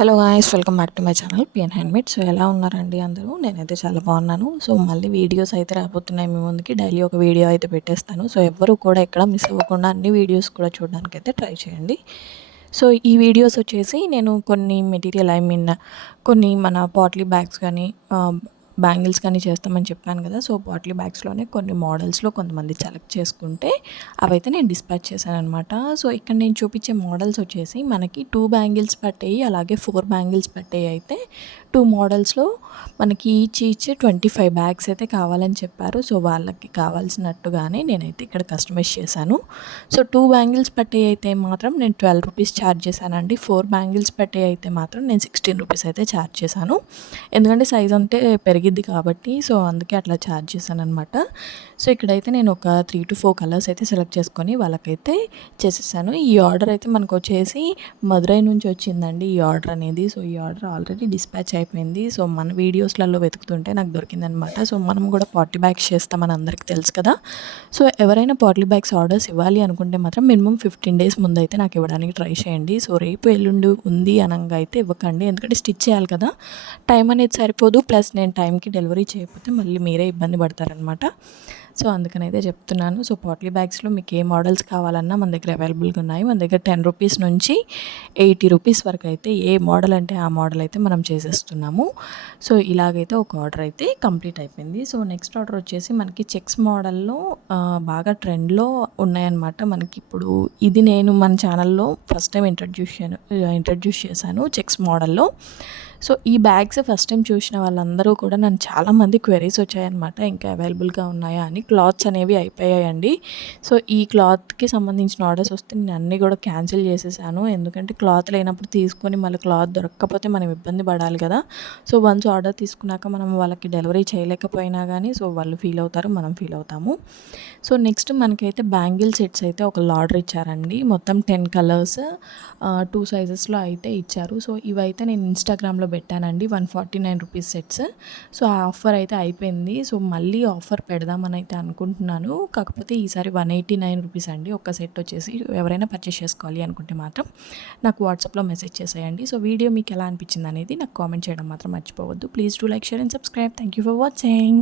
Hello guys, welcome back to my channel PN handmade. So ఎలా ఉన్నారండి అందరూ? నేనైతే చాలా బాగున్నాను. సో మళ్ళీ వీడియోస్ అయితే రాబోతున్నాయి మీ ముందుకి. డైలీ ఒక వీడియో అయితే పెట్టేస్తాను. సో ఎవ్వరూ కూడా ఎక్కడ మిస్ అవ్వకుండా అన్ని వీడియోస్ కూడా చూడడానికైతే ట్రై చేయండి. సో ఈ వీడియోస్ వచ్చేసి నేను కొన్ని మెటీరియల్ కొన్ని మన పాట్లీ బ్యాగ్స్ కానీ బ్యాంగిల్స్ కానీ చేస్తామని చెప్పాను కదా. సో పాట్లీ బ్యాగ్స్లోనే కొన్ని మోడల్స్లో కొంతమంది సెలెక్ట్ చేసుకుంటే అవైతే నేను డిస్పాచ్ చేశాను అనమాట. సో ఇక్కడ నేను చూపించే మోడల్స్ వచ్చేసి మనకి 2 బ్యాంగిల్స్ పట్టేవి, అలాగే 4 బ్యాంగిల్స్ పట్టేవి అయితే 2 మోడల్స్లో మనకి ఈచ్ 25 బ్యాగ్స్ అయితే కావాలని చెప్పారు. సో వాళ్ళకి కావాల్సినట్టుగానే నేనైతే ఇక్కడ కస్టమైజ్ చేశాను. సో 2 బ్యాంగిల్స్ పట్టే అయితే మాత్రం నేను 12 రూపీస్ ఛార్జ్ చేశానండి. 4 బ్యాంగిల్స్ పట్టే అయితే మాత్రం నేను 16 రూపీస్ అయితే ఛార్జ్ చేశాను. ఎందుకంటే సైజ్ అంటే పెరిగిద్ది కాబట్టి, సో అందుకే అట్లా ఛార్జ్ చేశాను అనమాట. సో ఇక్కడైతే నేను ఒక 3 to 4 కలర్స్ అయితే సెలెక్ట్ చేసుకొని వాళ్ళకైతే చేసేసాను. ఈ ఆర్డర్ అయితే మనకు వచ్చేసి మదురై నుంచి వచ్చిందండి ఈ ఆర్డర్ అనేది. సో ఈ ఆర్డర్ ఆల్రెడీ డిస్పాచ్ అయిపోయింది. సో మన వీడియోస్లలో వెతుకుతుంటే నాకు దొరికిందనమాట. సో మనం కూడా పాట్లీ బ్యాగ్స్ చేస్తామని అందరికీ తెలుసు కదా. సో ఎవరైనా పాట్లీ బ్యాగ్స్ ఆర్డర్స్ ఇవ్వాలి అనుకుంటే మాత్రం మినిమం 15 days ముందు అయితే నాకు ఇవ్వడానికి ట్రై చేయండి. సో రేపు ఎల్లుండి ఉంది అనగా అయితే ఇవ్వకండి, ఎందుకంటే స్టిచ్ చేయాలి కదా, టైం అనేది సరిపోదు. ప్లస్ నేను టైంకి డెలివరీ చేయకపోతే మళ్ళీ మీరే ఇబ్బంది పడతారనమాట. సో అందుకనైతే చెప్తున్నాను. సో పాట్లీ బ్యాగ్స్లో మీకు ఏ మోడల్స్ కావాలన్నా మన దగ్గర అవైలబుల్గా ఉన్నాయి. మన దగ్గర 10 రూపీస్ నుంచి 80 రూపీస్ వరకు అయితే ఏ మోడల్ అంటే ఆ మోడల్ అయితే మనం చేసేస్తున్నాము. సో ఇలాగైతే ఒక ఆర్డర్ అయితే కంప్లీట్ అయిపోయింది. సో నెక్స్ట్ ఆర్డర్ వచ్చేసి మనకి చెక్స్ మోడల్లో బాగా ట్రెండ్లో ఉన్నాయన్నమాట. మనకి ఇప్పుడు ఇది నేను మన ఛానల్లో ఫస్ట్ టైం ఇంట్రడ్యూస్ చేశాను చెక్స్ మోడల్లో. సో ఈ బ్యాగ్స్ ఫస్ట్ టైం చూసిన వాళ్ళందరూ కూడా నన్ను చాలామంది క్వెరీస్ వచ్చాయన్నమాట, ఇంకా అవైలబుల్గా ఉన్నాయా అని. క్లాత్స్ అనేవి అయిపోయాయండి. సో ఈ క్లాత్కి సంబంధించిన ఆర్డర్స్ వస్తే నేను అన్నీ కూడా క్యాన్సిల్ చేసేసాను. ఎందుకంటే క్లాత్ లేనప్పుడు తీసుకొని మళ్ళీ క్లాత్ దొరకకపోతే మనం ఇబ్బంది పడాలి కదా. సో వన్స్ ఆర్డర్ తీసుకున్నాక మనం వాళ్ళకి డెలివరీ చేయలేకపోయినా కానీ సో వాళ్ళు ఫీల్ అవుతారు, మనం ఫీల్ అవుతాము. సో నెక్స్ట్ మనకైతే బ్యాంగిల్ సెట్స్ అయితే ఒక ఆర్డర్ ఇచ్చారండి. మొత్తం 10 కలర్స్ 2 సైజెస్లో అయితే ఇచ్చారు. సో ఇవైతే నేను ఇన్స్టాగ్రామ్లో పెట్టానండి. 149 రూపీస్ సెట్స్. సో ఆ ఆఫర్ అయితే అయిపోయింది. సో మళ్ళీ ఆఫర్ పెడదామని అయితే అనుకుంటున్నాను. కాకపోతే ఈసారి 189 రూపీస్ అండి ఒక సెట్ వచ్చేసి. ఎవరైనా పర్చేస్ చేసుకోవాలి అనుకుంటే మాత్రం నాకు వాట్సాప్లో మెసేజ్ చేసేయండి. సో వీడియో మీకు ఎలా అనిపించింది అనేది నాకు కామెంట్ చేయడం మాత్రం మర్చిపోవద్దు. Please do like, share and subscribe. Thank you for watching.